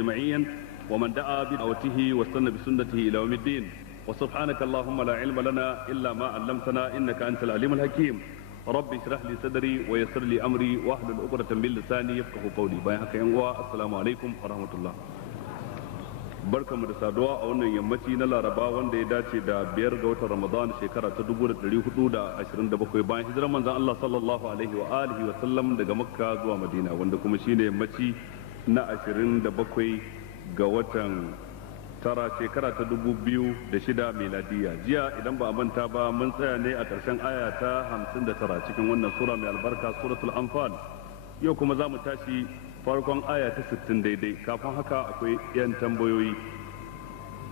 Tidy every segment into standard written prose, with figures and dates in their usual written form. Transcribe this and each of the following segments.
أجمعين ومن دعا بدعوته واستنى بسنته إلى يوم الدين وسبحانك اللهم لا علم لنا إلا ما علمتنا إنك أنت العليم الحكيم رب اشرح لي صدري ويسر لي أمري واحلل عقدة من لساني يفقهوا قولي باي haka yan uwa assalamu alaikum wa rahmatullah barkamu da saduwa a wannan yammaci na Laraba wanda ya dace da 5 ga watan Ramadan shekara ta 1427 bayan hijirar manzon Allah sallallahu alaihi wa alihi wa sallam daga Makka zuwa Madina wanda kuma shine yammaci na 27 ga watan tara shekara ta 2006 miladiya. Jiya idan ba a manta ba mun tsaya ne a ƙarshen aya ta 59 cikin wannan sura mai albarka suratul anfal. Yau kuma za mu tashi farkon aya ta 60 daidai. Kafin haka akwai 'yan tambayoyi.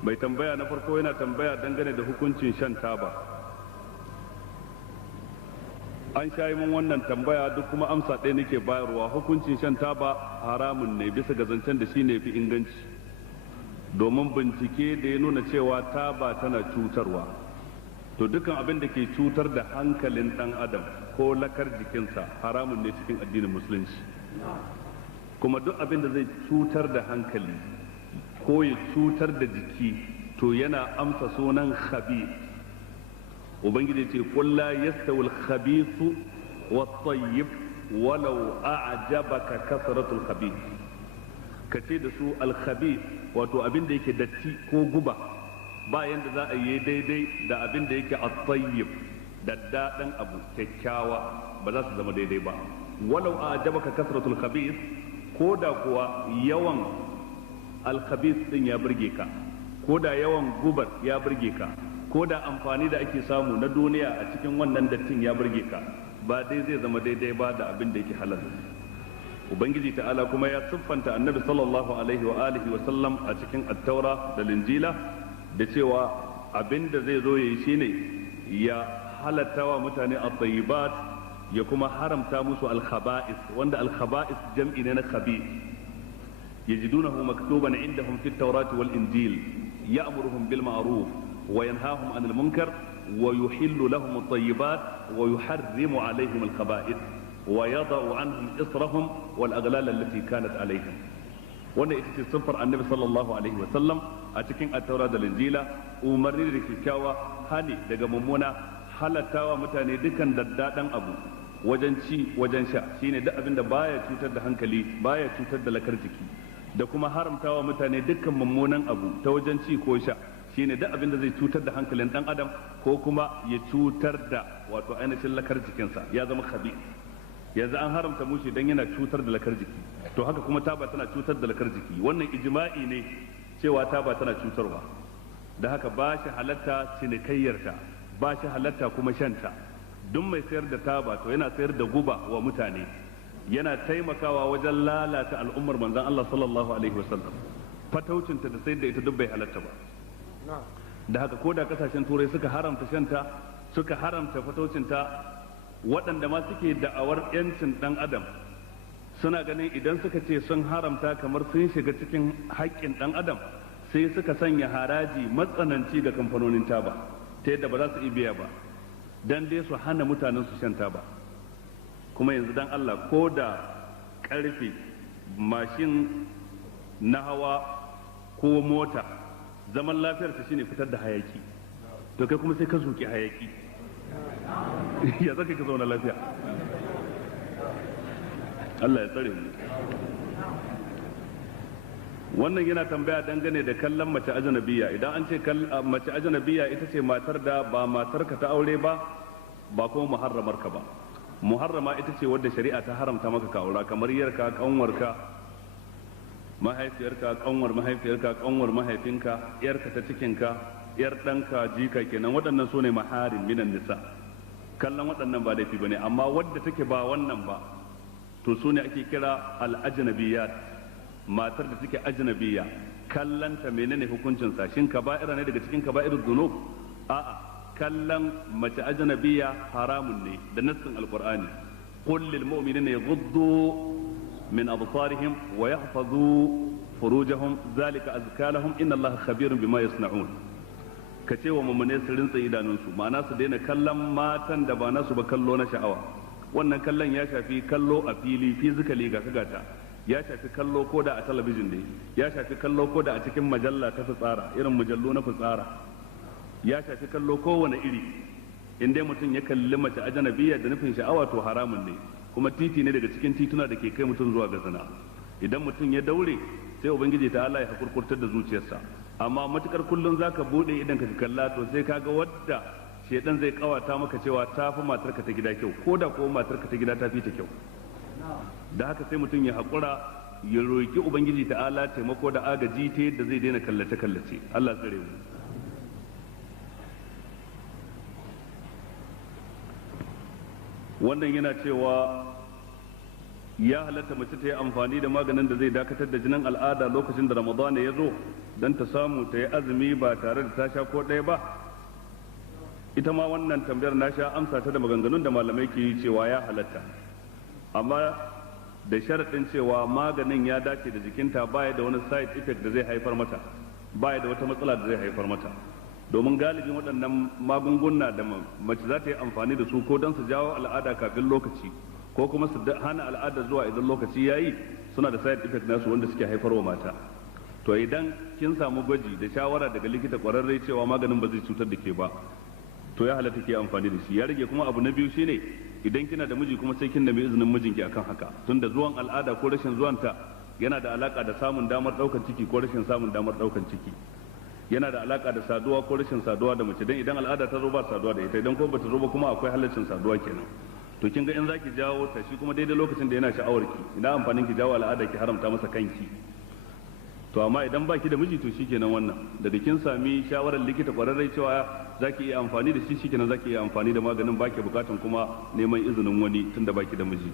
Mai tambaya na farko yana tambaya dangane da hukuncin shan taba. An shayi mun wannan tambaya duk kuma amsa ɗaya nake bayarwa. Hukuncin shan taba haramun ne bisa ga zancen da shi ne fi inganci, domin bincike da ya nuna cewa taba tana cutarwa. To dukkan abin da ke cutar da hankalin ɗan adam ko lakar jikinsa haramun ne cikin addinin musulunci, kuma duk abin da zai cutar da hankali ko ya cutar da jiki to yana amsa sunan khabith. ubangiji ce qul la yastawi al-khabithu wat-tayyib walau a'jabaka kasratul khabith. kace da su al-khabith wato abin da yake datti ko guba ba yanda za a yi daidai da abin da yake at-tayyib daddadan abu kyakkyawa, ba za su zama daidai ba. walau a'jabaka kasratul khabith, ko da kuwa yawan al-khabith din ya burge ka, ko da yawan gubar ya burge ka, ko da amfani da ake samu na duniya a cikin wannan dattin ya burge ka, ba dai zai zama daidai ba da abin da yake halal. ubangiji ta'ala kuma ya siffanta annabi sallallahu alaihi wa alihi wa sallam a cikin at-taura da linjila da cewa abin da zai zo yayi shine ya halatta wa mutane at-tayyibat ya kuma haramta musu al-khaba'is, wanda al-khaba'is jam'i ne na khabith. yajidunahu maktuban indahum fit tawrati wal injil ya'muruhum bil ma'ruf وينهاهم عن المنكر ويحل لهم الطيبات ويحرم عليهم الخبائث ويضع عنهم إصرهم والأغلال التي كانت عليهم. wannan ita ce siffar annabi sallallahu alaihi wa sallam a cikin at-taura da injila. umarni da kyakkyawa, hani daga mummuna, halattawa mutane dukan daddadan abu wajen ci wajen sha, shine duk abin da baya cutar da hankali baya cutar da lakar jiki, da kuma haramtawa mutane dukkan mummunan abu ta wajen ci ko sha, shine duk abin da zai cutar da hankalin dan adam ko kuma ya cutar da wato ainihin lakar jikinsa ya zama khabith. yanzu an haramta mushi dan yana cutar da lakar jiki, to haka kuma taba tana cutar da lakar jiki. wannan ijma'i ne cewa taba tana cutarwa, da haka ba shi halatta cinikayyarta, ba shi halatta kuma shanta. duk mai sayar da taba to yana sayar da guba wa mutane, yana taimakawa wajen lalata al'ummar manzon Allah sallallahu alaihi wasallam. fataucinta da sayar da ita duk bai halatta ba. da haka ko da kasashen turai suka haramta shanta, suka haramta fataucinta, waɗanda ma suke da'awar yancin ɗan adam suna ganin idan suka ce sun haramta kamar sun shiga cikin haƙƙin ɗan adam, sai suka sanya haraji matsananci ga kamfanonin taba ta yadda ba za su iya biya ba dan dai su hana mutanen su shan taba. kuma yanzu dan Allah, ko da ƙarfe mashin na hawa ko mota zaman lafiyar ta shine fitar da hayaki, to kai kuma sai ka zuki hayaki ya zaka ka zauna lafiya? Allah ya tsare mu. wannan yana tambaya dangane da kallon mace ajnabiya. idan an ce mace ajnabiya ita ce matar da ba matarka ta aure ba, ba kuma muharramar ka ba. muharrama ita ce wadda shari'a ta haramta maka ka aura, kamar yarka, kanwarka, mahaifiyarka, kanwar mahaifiyarka, kanwar mahaifinka, yarka ta cikinka, yar ɗanka, jika kenan. waɗannan su ne maharin minan nisa. kallon waɗannan ba laifi ba ne, amma wadda take ba wannan ba to su ne ake kira al-ajnabiyat. matar da take ajnabiya, kallanta menene hukuncinsa? shin kaba'ira ne daga cikin kaba'irud dhunub? a'a, kallon mace ajnabiya haramun ne da nassin alqur'ani. qul lil mu'minina yaghuddu من أبصارهم ويحفظوا فروجهم ذلك أزكى لهم إن الله خبير بما يصنعون. kace wa mummune su rinsa idanunsu, ma'ana su daina kallon matan da ba nasu ba kallo na sha'awa. wannan kallon ya shafi kallo a fili, fizikali ga kagata, ya shafi kallo ko da a talabijin ne, ya shafi kallo ko da a cikin majalla ta fitsara, irin mujallu na fitsara, ya shafi kallo kowane iri. In dai mutum ya kalli mace ajnabiyya da nufin sha'awa to haramun ne, kuma titi ne daga cikin tituna da ke kai mutum zuwa ga zina. Idan mutum ya daure sai ubangiji ta Allah ya hakurkurtar da zuciyarsa. Amma matukar kullum zaka bude idan ka kalla to sai kaga wadda shedan zai kawata maka cewa ta fi matarka ta gida kyau, ko da ko matarka ta gida ta fi ta kyau. Da haka sai mutum ya hakura ya roki ubangiji ta Allah taimako da agaji ta yadda zai daina kallace kallace. Allah tsare mu. Wannan yana cewa ya halatta mace ta yi amfani da maganin da zai dakatar da jinin al'ada lokacin da ramadana ya zo don ta samu ta yi azumi ba tare da ta sha ko ɗaya ba. Ita ma wannan tambayar na sha amsa ta da maganganun da malamai ke yi cewa ya halatta, amma da sharaɗin cewa maganin ya dace da jikinta, baya da wani side effect da zai haifar mata, baya da wata matsala da zai haifar mata. Domin galibin waɗannan magunguna da mace za ta yi amfani da su ko don su jawo al'ada kafin lokaci ko kuma su hana al'ada zuwa idan lokaci ya yi, suna da side effect nasu wanda suke haifarwa mata. To idan kin samu gwaji da shawara daga likita kwararre cewa maganin ba zai cutar da ke ba, to ya halatta ke amfani da shi. Ya rage kuma abu na biyu shine idan kina da miji kuma sai kin nemi izinin mijinki akan haka, tunda zuwan al'ada ko rashin zuwanta yana da alaka da samun damar ɗaukar ciki ko rashin samun damar ɗaukar ciki, yana da alaka da saduwa ko rashin saduwa da mace. Dan idan al'ada ta zo ba saduwa da ita, idan ko bata zo ba kuma akwai halaccin saduwa kenan. To kin ga in zaki jawo ta shi kuma daidai lokacin da yana sha'awar ki, ina amfanin ki jawo al'ada ki haramta masa kanki. To amma idan baki da miji to shikenan, wannan daga kin sami shawarar likita kwararre cewa zaki iya amfani da shi, shikenan zaki iya amfani da maganin, baki bukatan kuma neman izinin wani tunda baki da miji.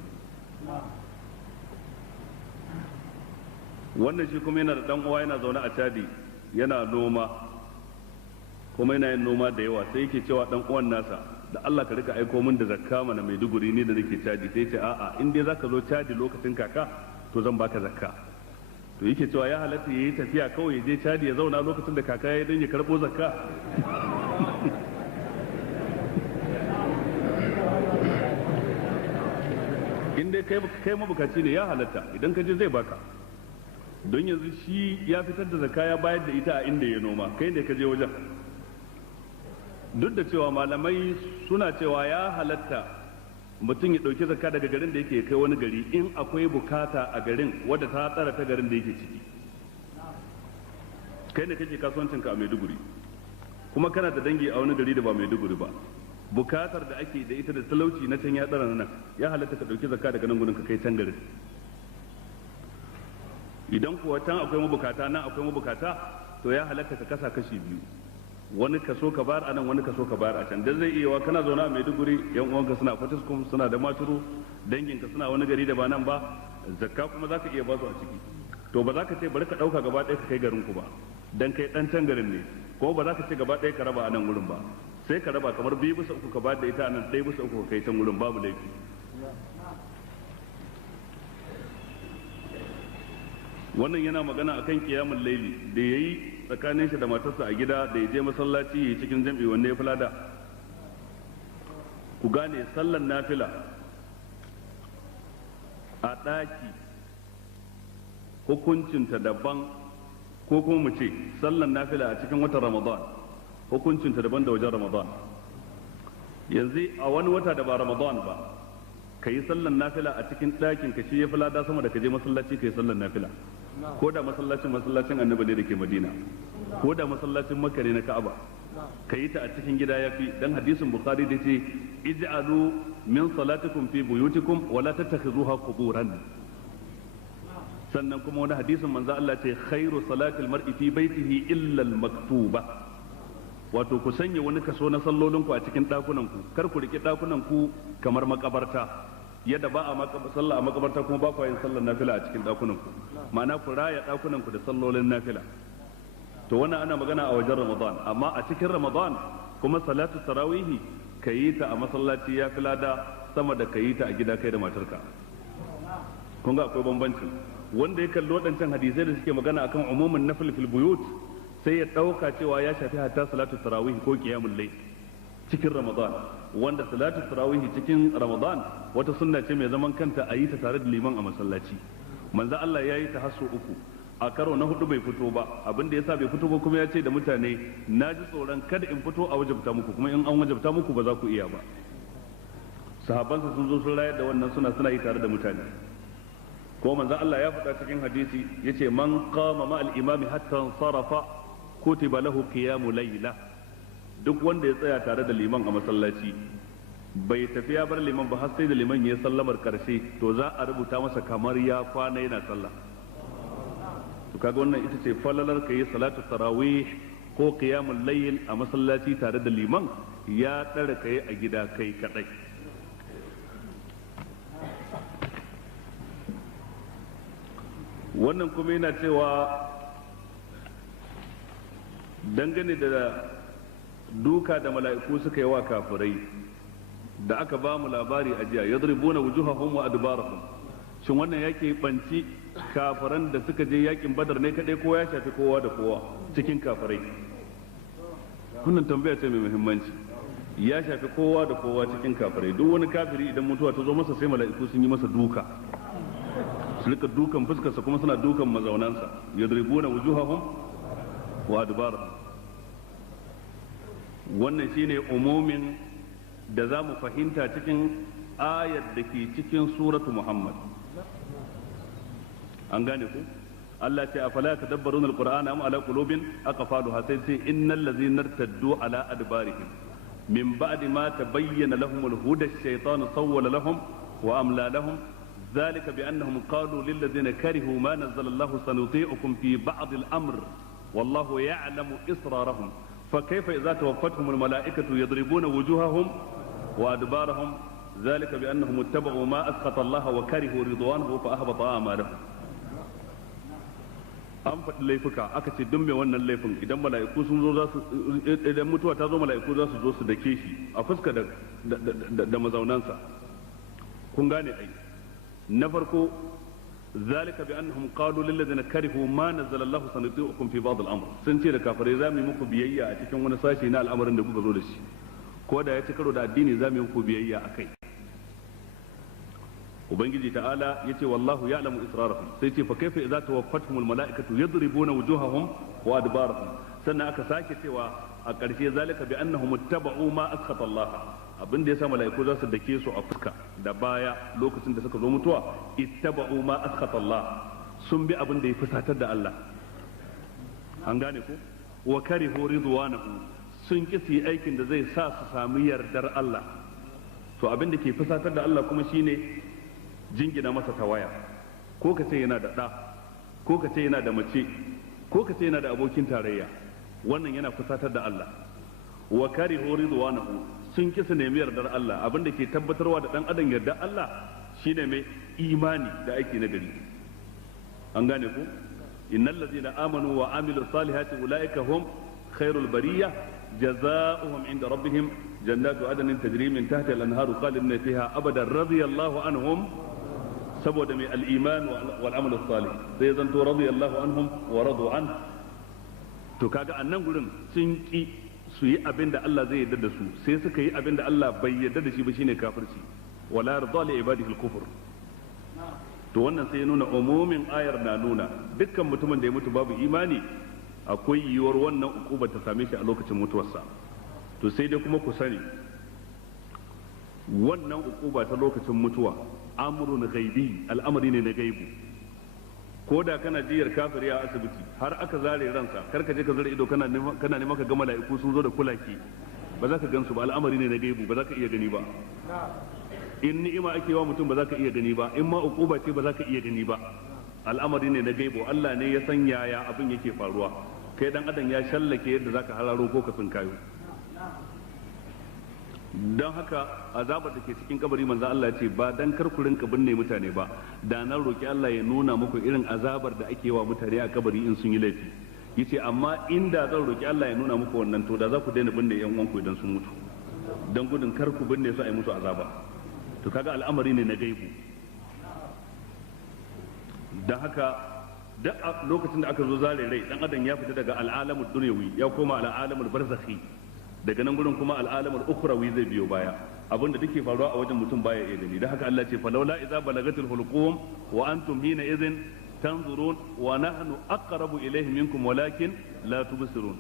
Wannan shi kuma yana da dan uwa yana zaune a Chadi, yana noma kuma yana yin noma da yawa, sai yake cewa dan uwan nasa da Allah ka rika aiko min da zakka mana Maiduguri ni da nake Chadi. Sai ce a'a, in dai zaka zo Chadi lokacin kaka to zan baka zakka. To yake cewa ya halatta yayi tafiya kawai ya je Chadi ya zauna lokacin da kaka yayi don ya karbo zakka. In dai kai mabukaci ne ya halatta, idan ka je zai baka, don yanzu shi ya fitar da zakka ya bayar da ita a inda ya noma, kai ne ka je wajen. Duk da cewa malamai suna cewa ya halatta mutum ya ɗauki zakka daga garin da yake kai wani gari in akwai bukata a garin wadda ta tsara ta garin da yake ciki. Kai ne kake kasuwancinka a Maiduguri kuma kana da dangi a wani gari da ba Maiduguri ba, bukatar da ake da ita da talauci na can ya tsara nan, ya halatta ka ɗauki zakka daga nan gudun ka kai can garin. Idan kuwa can akwai mabukata nan akwai mabukata, to ya halatta ka kasa kashi biyu, wani kaso ka bayar a nan, wani kaso ka bayar a can. Dan zai iya wa kana zaune a Maiduguri, yan uwanka suna Fatiskum, suna da Maturu, danginka suna wani gari da ba nan ba, zakka kuma zaka iya ba su a ciki. To ba za ka ce bari ka dauka gaba ɗaya ka kai garin ku ba, dan kai dan can garin ne, ko ba za ka ce gaba ɗaya ka raba a nan wurin ba, sai ka raba kamar 2/3 ka bayar da ita a nan, 1/3 ka kai can wurin, babu laifi. Wannan yana magana akan kiyamul laili da yayi tsakanin shi da matarsa a gida da ya je masallaci yayi cikin jam'i, wanne ya fulada. Ku gane sallan nafila a ɗaki hukuncinta daban, ko kuma mu ce sallan nafila a cikin watan Ramadan hukuncinta daban da wajen Ramadan. Yanzu a wani wata da ba Ramadan ba ka yi sallan nafila a cikin ɗakin ka shi ya fulada sama da ka je masallaci ka yi sallan nafila, ko da masallacin annabi ne da ke Madina, ko da masallacin Makka ne na Ka'aba, ka yi ta a cikin gida yafi. Dan hadisin Bukhari da ce ij'alu min salatikum fi buyutikum wa la tattakhizuha quburan. Sannan kuma wani hadisin manzo Allah ce khairu salatil mar'i fi baitihi illa al-maktuba, wato ku sanya wani kaso na sallolin ku a cikin dakunan ku, kar ku rike dakunan ku kamar makabarta, yadda ba a sallah a makabarta kuma ba ku yin sallar nafila a cikin dakunan ku, ma'ana ku raya dakunan ku da sallolin nafila. To wannan ana magana a wajen Ramadan, amma a cikin Ramadan kuma salatu tarawihi ka yi ta a masallaci ya fi lada sama da ka yi ta a gida kai da matarka. Kun ga akwai bambanci. Wanda ya kalli waɗancan hadisai da suke magana akan umumin nafil fil buyut sai ya ɗauka cewa ya shafi hatta salatu tarawihi ko qiyamul layl cikin Ramadan, wanda salatu tarawihi cikin Ramadan wata sunna ce mai zaman kanta a yi ta tare da liman a masallaci. manzo Allah ya yi ta hasso uku, a karo na hudu bai fito ba. Abin da yasa bai fito ba kuma ya ce da mutane na ji tsoron kada in fito a wajabta muku, kuma in an wajabta muku ba za ku iya ba. Sahabbansa sun zo sun rayar da wannan suna yi tare da mutane. Ko manzo Allah ya faɗa cikin hadisi yace man qama ma al-imami hatta sarafa kutiba lahu qiyamul layla. Duk wanda ya tsaya tare da liman a masallaci bai tafi ya bar liman ba har sai da liman ya sallamar karshe, to za a rubuta masa kamar ya kwana yana sallah. To kaga wannan ita ce falalar ka yi salatu tarawih ko qiyamul layl a masallaci tare da liman, ya tsara kai a gida kai kadai. Wannan kuma yana cewa dangane da duka da mala'iku suka yi wa kafirai da aka ba mu labari a jiya, yadribuna wujuhahum wa adbarahum, shin wannan yake banci kafiran da suka je yakin badar ne kadai ko ya shafi kowa da kowa cikin kafirai? Wannan tambaya ce mai muhimmanci. Ya shafi kowa da kowa cikin kafirai. Duk wani kafiri idan mutuwa ta zo masa sai mala'iku sun yi masa duka, su rika dukan fuskarsa kuma suna dukan mazaunansa. Yadribuna wujuhahum wa adbarahum. Wannan shine umumin da za mu fahimta cikin ayar da ke cikin suratu Muhammad. An gane ku? Allah ce afala tadabbaruna alqur'ana am ala qulubin aqfaluha, sai ce innal ladzina irtaddu ala adbarihim min ba'di ma tabayyana lahum al-huda ash-shaytanu sawwala lahum wa amla lahum dhalika bi annahum qalu lil ladzina karihu ma nazzala Allahu sanuti'ukum fi ba'd al-amr wallahu ya'lamu israrahum فكيف إذا توفتهم الملائكة يضربون وجوههم وأدبارهم ذلك بأنهم اتبعوا ما أسخط الله وكرهوا رضوانه فأهبط أعمالهم. an faɗi laifuka aka ce don me wannan laifin idan mala'iku sun zo idan mutuwa ta zo mala'iku za su zo su dake shi a fuska da mazaunansa. Kun gane ai, na farko zalika bi annahum qalu lil ladina karihu ma nazzala Allahu sanuti'ukum fi ba'd al-amr, sun ce da kafirai za mu yi muku biyayya a cikin wani sashi na al'amarin da kuka zo da shi, ko da ya ci karo da addini za mu yi muku biyayya akai. Ubangiji ta'ala yace wallahu ya'lamu israrahum, sai ce fa kaifa idza tawaffatuhumul mala'ikatu yadribuna wujuhahum wa adbarahum. Sannan aka sake cewa a ƙarshe zalika bi annahum ittaba'u ma askhata Allah, abin da yasa mala'iku za su dake su a fuska da baya lokacin da suka zo mutuwa, ittaba'u ma askhata Allah, sun bi abin da ya fusatar da Allah. An gane ko? Wa karihu ridwanahu, sun ki su yi aikin da zai sa su sami yardar Allah. To abin da ke fusatar da Allah kuma shine jingina masa tawaya, ko ka ce yana da ɗa, ko ka ce yana da mace, ko ka ce yana da abokin tarayya, wannan yana fusatar da Allah. Wa karihu ridwanahu, sun kisa nemi yardar Allah. Abin da ke tabbatarwa da dan adam yardar Allah shine mai imani da aiki na gari. An gane ku? Innal ladzina amanu wa amilus salihati ulaika hum khairul bariyya jazaohum inda rabbihim jannatu adnin tajri min tahtiha al-anharu khalidina fiha abadan radiyallahu anhum, saboda mai al-iman wal amal salih sai zanto radiyallahu anhum wa radu an. To kaga annan gurin sun ki su yi abin da Allah zai yarda da su, sai suka yi abin da Allah bai yarda da shi ba, shine kafirci. Wala yarda li ibadihi al-kufr. To wannan sai ya nuna umumin ayar na nuna dukkan mutumin da ya mutu babu imani akwai yiwuwar wannan ukuba ta same shi a lokacin mutuwarsa. To sai dai kuma ku sani wannan ukuba ta lokacin mutuwa amrun ghaibi, al'amari ne na gaibu. Ko da kana jiyar kafiri a asibiti har aka zare ransa, kar ka je ka zare ido kana neman ka ga mala'iku sun zo da kulaki, ba za ka gansu ba, al'amari ne na gaibu, ba za ka iya gani ba. In ni'ima ake wa mutum ba za ka iya gani ba, in ma uquba ce ba za ka iya gani ba, al'amari ne na gaibu. Allah ne ya san yaya abin yake faruwa, kai dan adam ya shallake yadda zaka hararo ko ka tsinkayo. Don haka azabar da ke cikin kabari manzo Allah ce ba dan kar ku rinka binne mutane ba, da na roki Allah ya nuna muku irin azabar da ake wa mutane a kabari in sun yi laifi. Yace amma inda zan roki Allah ya nuna muku wannan, to da za ku daina binne yan uwanku idan sun mutu, dan gudun kar ku binne su a yi musu azaba. To kaga al'amari ne na gaibu. Dan haka duk lokacin da aka zo zare rai, dan adam ya fita daga al'alamul dunyawi ya koma al'alamul barzakhi, daga nan gurin kuma al'alamul ukhrawi zai biyo baya abinda duke faruwa a wajen mutum baya iya gani dan haka Allah ce falawla idza balagatul hulqum wa antum hina idhin tanzurun wa nahnu aqrabu ilayhi minkum walakin la tubsirun.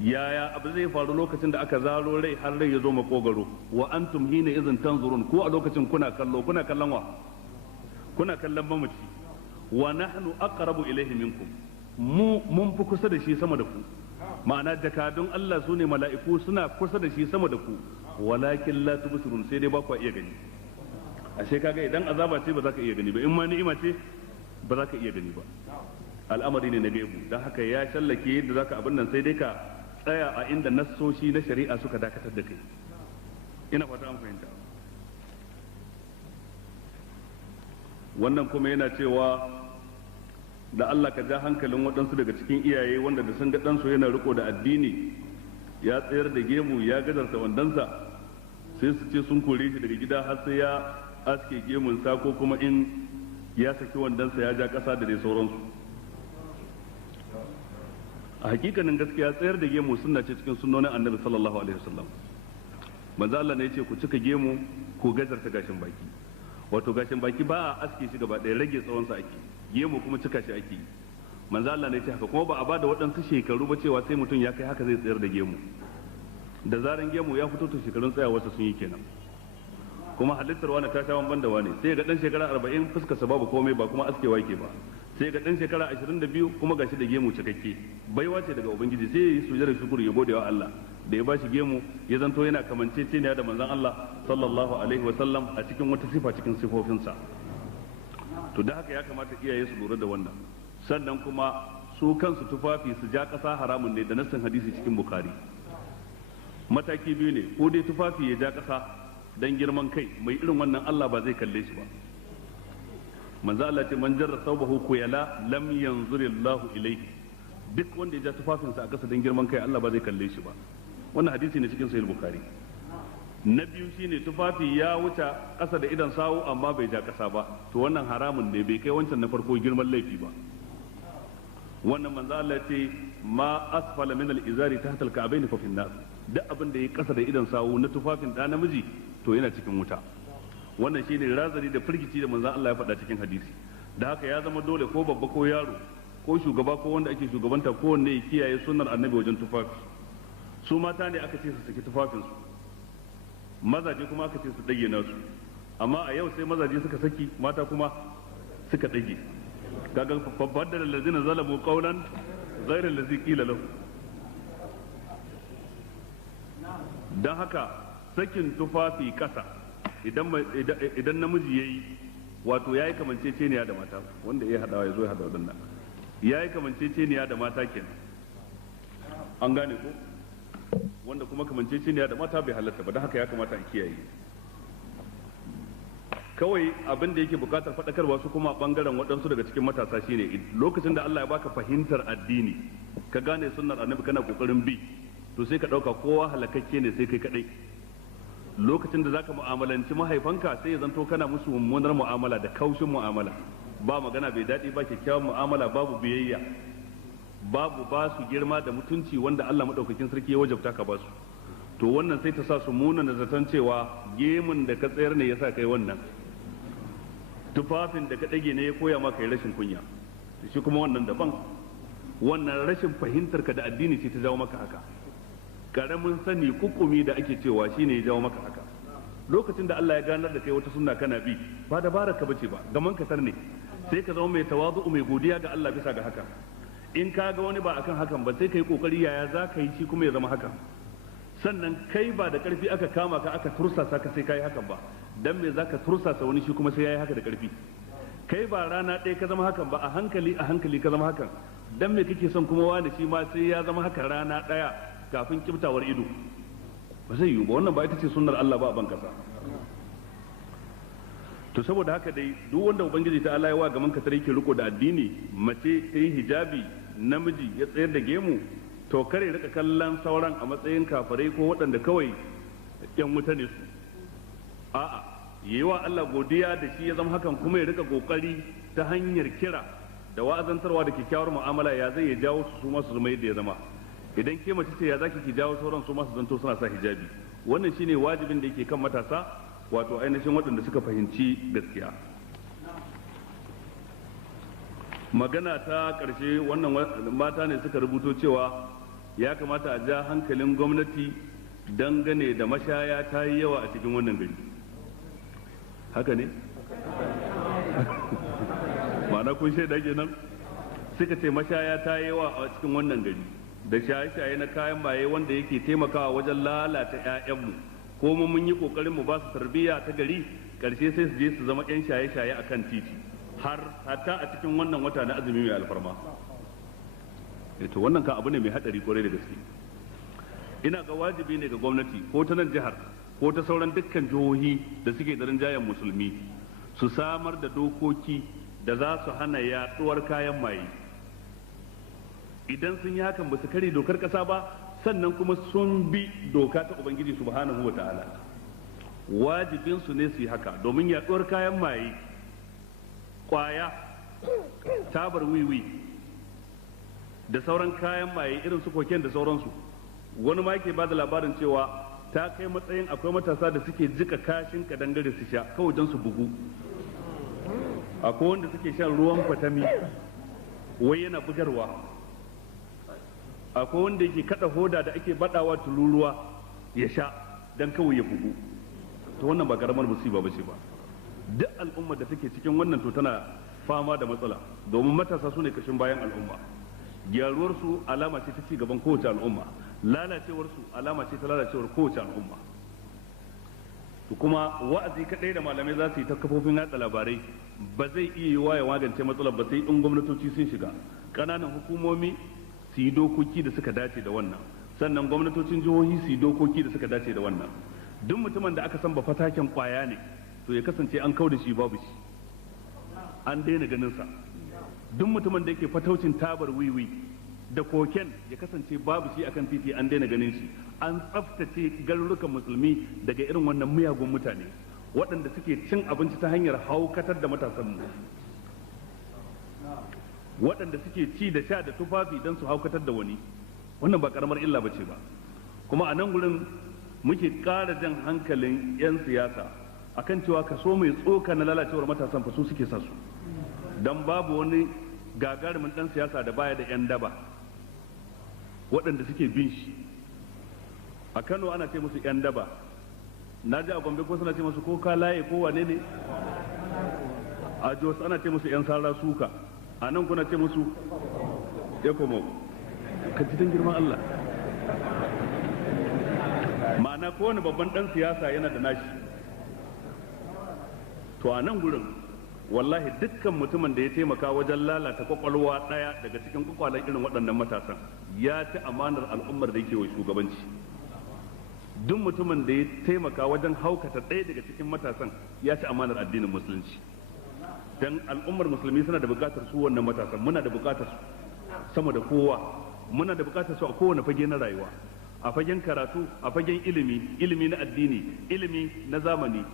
Yaya abu zai faru lokacin da aka zaro rai har rai ya zo makogaro wa antum hina idhin tanzurun, ko a lokacin kuna kallon wa kuna kallon mamaci, wa nahnu aqrabu ilayhi minkum, mun fi kusa da shi sama da ku, ma'ana jakadun Allah su ne mala'iku suna kusa da shi sama da ku, walakin la tubsirun, sai dai ba ku iya gani. Ashe kaga idan azaba ce ba za ka iya gani ba, in ma ni'ima ce ba za ka iya gani ba, al'amari ne na gaibu. Dan haka ya shallake yadda zaka abin nan sai dai ka tsaya a inda nassoshi na shari'a suka dakatar da kai. Ina fata an fahimta. Wannan kuma yana cewa da Allah ka ja hankalin waɗansu daga cikin iyaye wanda da sun ga ɗansu yana riko da addini ya tsayar da gemu ya gadarta wandansa sai su ce sun kore shi daga gida har sai ya aske gemunsa ko kuma in ya saki wandansa ya ja ƙasa da dai sauransu. A hakikanin gaskiya tsayar da gemu sunna ce cikin sunnonin Annabi sallallahu alaihi wasallam. Manzo Allah ne ya ce ku cika gemu ko gajarta gashin baki. Wato gashin baki ba a aske shi gaba ɗaya, rage tsawonsa ake, gemu kuma cika shi ake. Manzo Allah ne ya ce haka, kuma ba a bada waɗansu shekaru ba cewa sai mutum ya kai haka zai tsayar da gemu. Da zaran gemu ya fito to shekarun tsayawarsa sun yi kenan. Kuma halittar wani ta sha bamban da wani, sai ga dan shekara 40 fuskarsa babu komai ba kuma askewa yake ba, sai ga dan shekara 22 kuma gashi da gemu cikakke. Baiwa ce daga ubangiji, sai yi sujudar shukuri ya gode wa Allah da ya bashi gemu ya zanto yana kamanceceniya da manzon Allah sallallahu alaihi wasallam a cikin wata sifa cikin sifofinsa. To da haka ya kamata iyaye su lura da wannan. Sannan kuma su kansu tufafi su ja ƙasa haramun ne da nassin hadisi cikin Bukhari. Mataki biyu ne, ko dai tufafi ya ja ƙasa dan girman kai, mai irin wannan Allah ba zai kalle shi ba. Manzo Allah ce man jarra thawbahu kuyala lam yanzurillahu ilayhi, duk wanda ya ja tufafinsa a ƙasa dan girman kai Allah ba zai kalle shi ba. Wannan hadisi ne cikin Sahih Bukhari. Na biyu shine tufafi ya wuce ƙasa da idan sawu amma bai ja ƙasa ba, to wannan haramun ne, bai kai wancan na farko girman laifi ba. Wannan manzo Allah ce ma asfala min al-izari tahta al-ka'bayn fa fi an-nar, duk abin da ya ƙasa da idan sawu na tufafin da namiji to yana cikin wuta. Wannan shine razari da firgici da manzo Allah ya faɗa cikin hadisi. Da haka ya zama dole ko babba ko yaro ko shugaba ko wanda ake shugabanta kowanne ya kiyaye sunnar annabi wajen tufafi. Su mata ne aka ce su saki tufafinsu, mazaje kuma aka ce su dage nasu, amma a yau sai mazaje suka saki mata kuma suka dage. Kaga fabbadda da lazina zalamu qawlan ghayra allazi qila lahu. Dan haka sakin tufafi kasa idan namiji yayi, wato yayi kamanceceniya da mata, wanda ya hadawa yazo ya hada wadannan, yayi kamanceceniya da mata kenan, an gane ko? Wanda kuma kamanceceniya da mata bai halatta ba, don haka ya kamata a kiyaye. Kawai abin da yake bukatar faɗakarwa su kuma bangaren waɗansu daga cikin matasa shine lokacin da Allah ya baka fahimtar addini, ka gane sunnar annabi kana kokarin bi, to sai ka ɗauka kowa halakakke ne sai kai kadai. Lokacin da zaka mu'amalanci mahaifanka sai ya zanto kana musu mummunar mu'amala da kaushin mu'amala, ba magana bai daɗi ba, kyakkyawan mu'amala, babu biyayya, babu ba su girma da mutunci wanda Allah madaukakin sarki ya wajabta ka ba su. To wannan sai ta sa su muna zaton cewa gemun da ka tsayar ne yasa kai wannan, tufafin da ka dage ne ya koya maka yi rashin kunya, shi kuma wannan daban. Wannan rashin fahimtar ka da addini ce ta jawo maka haka, karamin sani kukumi da ake cewa shine ya jawo maka haka. Lokacin da Allah ya ganar da kai wata sunna kana bi, ba dabarar ka bace ba, gaman ka ne, sai ka zama mai tawazu mai godiya ga Allah bisa ga haka. In ka ga wani ba akan hakan ba sai ka yi kokari yaya za ka yi shi kuma ya zama hakan. Sannan kai ba da karfi aka kama ka aka tursasa ka sai ka yi hakan ba, dan me za ka tursasa wani shi kuma sai ya yi haka da karfi. Kai ba rana ɗaya ka zama hakan ba, a hankali ka zama hakan, dan me kake son kuma wani shi ma sai ya zama haka rana ɗaya kafin kiftawar ido? Ba zai yiwu ba, wannan ba ita ce sunnar Allah ba a ban kasa. To saboda haka dai duk wanda ubangiji ta Allah ya wa gaman katare yake riko da addini, mace ta yi hijabi, namiji ya tsayar da gemu, to kare rika kallon sauran a matsayin kafirai ko waɗanda kawai yan wuta ne su. A'a, yi wa Allah godiya da shi ya zama hakan, kuma ya rika kokari ta hanyar kira da wa'azantarwa da kyakkyawar mu'amala ya zai ya jawo su masu zama yadda ya zama. idan ke mace ce ya zaki ki jawo sauran su masu zanto suna sa hijabi. Wannan shine wajibin da yake kan matasa, wato ainihin waɗanda suka fahimci gaskiya. Magana ta ƙarshe, wannan mata ne suka rubuto cewa ya kamata a ja hankalin gwamnati dangane da mashaya ta yi yawa a cikin wannan gari. Haka ne? Ma'ana kun shaida kenan? Suka ce mashaya ta yi yawa a cikin wannan gari, da shaye-shaye na kayan maye wanda yake taimakawa wajen lalata 'ya'yanmu, ko mun yi kokarin mu ba su tarbiyya ta gari, karshe sai su je su zama 'yan shaye-shaye akan titi, har hatta a cikin wannan wata na azumi mai alfarma. To wannan kan abu ne mai hadari kwarai da gaske. Ina ga wajibi ne ga gwamnati ko ta nan jihar ko ta sauran dukkan jihohi da suke da rinjayen musulmi su samar da dokoki da za su hana yaduwar kayan maye. Idan sun yi hakan ba su kare dokar kasa ba, sannan kuma sun bi doka ta Ubangiji subhanahu wa ta'ala. Wajibin su ne su yi haka, domin yaduwar kayan maye, kwaya, tabar wiwi da sauran kayan maye irin su koken da sauransu, wani ma yake ba da labarin cewa ta kai matsayin akwai matasa da suke jika kashin kadangare su sha kawai don su bugu. Akwai wanda suke shan ruwan kwatami wai yana bugarwa. Akwai wanda yake kada hoda da ake badawa tururuwa ya sha don kawai ya bugu. To wannan ba karamar musiba ba ce ba. Duk al'ummar da take cikin wannan to tana fama da matsala, domin matasa su ne kashin bayan al'umma. Gyaruwarsu alama ce ta ci gaban kowace al'umma, lalacewarsu alama ce ta lalacewar kowace al'umma. To kuma wa'azi kadai da malamai za su yi ta kafofin yatsa labarai ba zai iya yiwa ya magance matsalar ba, sai in gwamnatoci sun shiga, ƙananan hukumomi su yi dokoki da suka dace da wannan, sannan gwamnatocin jihohi su yi dokoki da suka dace da wannan. Duk mutumin da aka san ba fataken kwaya ne, to ya kasance an kau da shi, babu shi, an daina ganin sa. Duk mutumin da yake fataucin tabar wiwi da koken ya kasance babu shi akan titi, an daina ganin shi. An tsaftace garurukan musulmi daga irin wannan miyagun mutane waɗanda suke cin abinci ta hanyar haukatar da matasanmu, waɗanda suke ci da sha da tufafi don su haukatar da wani. Wannan ba karamar illa ba ce ba. Kuma a nan gurin muke ƙara jan hankalin 'yan siyasa akan cewa kaso mai tsoka na lalacewar matasan fa su suke sa su, don babu wani gagarumin ɗan siyasa da baya da 'yan daba waɗanda suke bin shi. A Kano ana ce musu 'yan daba, na ji a Gombe ko suna ce musu ko kalaye ko wane ne, a Jos ana ce musu 'yan sara suka, a nan kuna ce musu ekomo. Ka ji don girman Allah. Ma'ana kowane babban ɗan siyasa yana da nashi. To a nan gurin wallahi dukkan mutumin da ya taimaka wajen lalata kwakwalwa ɗaya daga cikin kwakwalen irin waɗannan matasan ya ci amanar al'ummar da yake wa shugabanci. Duk mutumin da ya taimaka wajen haukata ɗaya daga cikin matasan ya ci amanar addinin musulunci. Dan al'ummar musulmi suna da buƙatar su wannan matasan, muna da buƙatar su sama da kowa, muna da buƙatar su a kowane fage na rayuwa, a fagen karatu, a fagen ilimi, ilimi na addini, ilimi na zamani,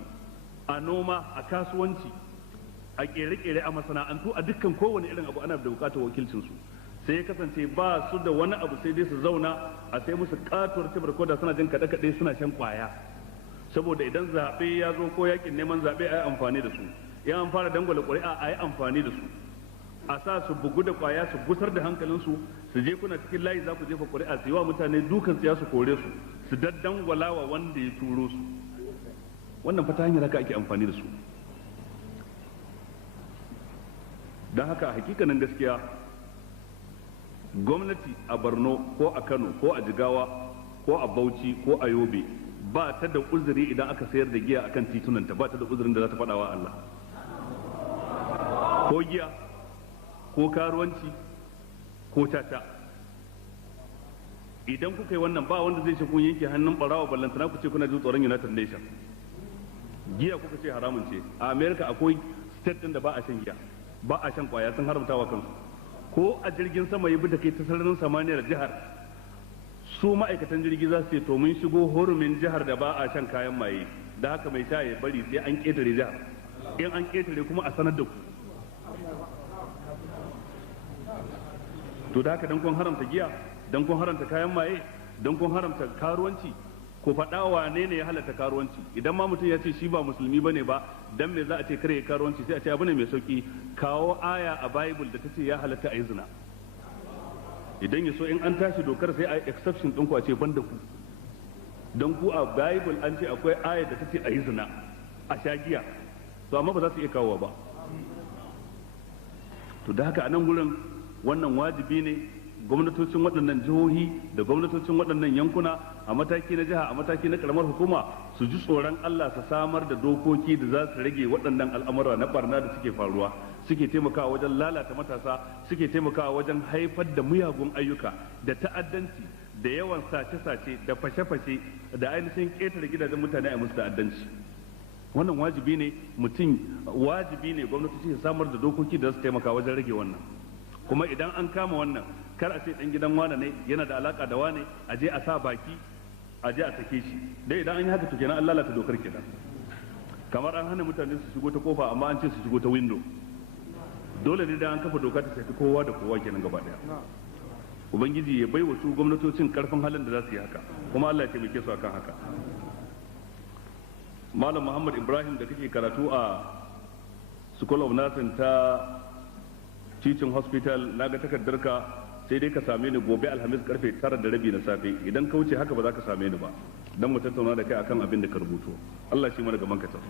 a noma, a kasuwanci, a kere-kere, a masana'antu, a dukkan kowane irin abu ana da bukatar wakilcin su. Sai ya kasance ba su da wani abu sai dai su zauna a sai musu katuwar tibar koda suna jin kaɗe-kaɗe suna shan kwaya, saboda idan zaɓe ya zo ko yakin neman zaɓe a yi amfani da su, in an fara dangwala ƙuri'a a yi amfani da su, a sa su bugu da kwaya su gusar da hankalinsu, su je kuna cikin layi za ku jefa ƙuri'a su yi wa mutane dukan tsiya su kore su, su daddangwala wa wanda ya turo su. Wannan fa ta hanyar haka ake amfani da su. Don haka a hakikanin gaskiya gwamnati a Borno ko a Kano ko a Jigawa ko a Bauchi ko a Yobe ba ta da uzuri idan aka sayar da giya akan titunanta, ba ta da uzurin da za ta faɗa wa Allah. Ko giya ko karuwanci ko tata, idan kuka yi wannan ba wanda zai ce kun yanke hannun ɓarawa, ballantana ku ce kuna jin tsoron United Nation. Giya kuka ce haramun ce. A America akwai state din da ba a shan giya, ba a shan kwaya, sun haramta wa kansu. Ko a jirgin sama ya bi da kai ta sararin samaniyar jihar, su ma'aikatan jirgi za su ce to mun shigo hurumin jihar da ba a shan kayan maye, da haka mai sha ya bari sai an ketare jihar, in an ketare kuma a sanar da ku. to da haka dan kun haramta giya, dan kun haramta kayan maye, dan kun haramta karuwanci, ko faɗa wane ne ya halatta karuwanci. Idan ma mutum ya ce shi ba musulmi bane ba, dan me za a ce kare ya karuwanci? Sai a ce abu ne mai sauki, kawo aya a Bible da ta ce ya halatta a yi zina. Idan ya so in an tashi dokar sai a yi exception ɗin ku a ce ban da ku, don ku a Bible an ce akwai aya da ta ce a yi zina a sha giya, to amma ba za su iya kawowa ba. To da haka a nan gurin wannan wajibi ne gwamnatocin waɗannan jihohi da gwamnatocin waɗannan yankuna a mataki na jiha, a mataki na karamar hukuma, su ji tsoron Allah, su samar da dokoki da za su rage waɗannan al'amura na barna da suke faruwa, suke taimakawa wajen lalata matasa, suke taimakawa wajen haifar da miyagun ayyuka da ta'addanci da yawan sace-sace da fashe-fashe da ainihin ƙetare gidajen mutane a musu ta'addanci. Wannan wajibi ne wajibi ne gwamnatoci su samar da dokoki da za su taimaka wajen rage wannan. Kuma idan an kama wannan, kar a ce dan gidan wane ne yana da alaka da wane, a je a sa baki, a je a sake shi. Dai idan an yi haka to kenan an lalata dokar kenan. Kamar an hana mutane su shigo ta kofa amma an ce su shigo ta window. Dole ne da an kafa doka ta shafi kowa da kowa kenan gaba daya. Ubangiji ya bai wa su gwamnatocin karfin halin da za su yi haka, kuma Allah ya taimake su akan haka. Malam Muhammad Ibrahim da kake karatu a School of Nursing ta Teaching Hospital, na ga takardarka, sai dai ka same ni gobe Alhamis karfe 9:30 na safe. Idan ka wuce haka ba za ka same ni ba, dan mu tattauna da kai akan abin da ka rubuto. Allah shi mana gaban ka tafi.